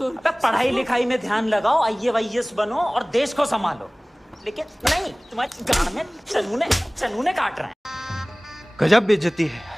अबे पढ़ाई लिखाई में ध्यान लगाओ, IAS बनो और देश को संभालो। लेकिन नहीं, तुम्हारी गांड में चनूने काट रहे हैं। गजब बेइज्जती है।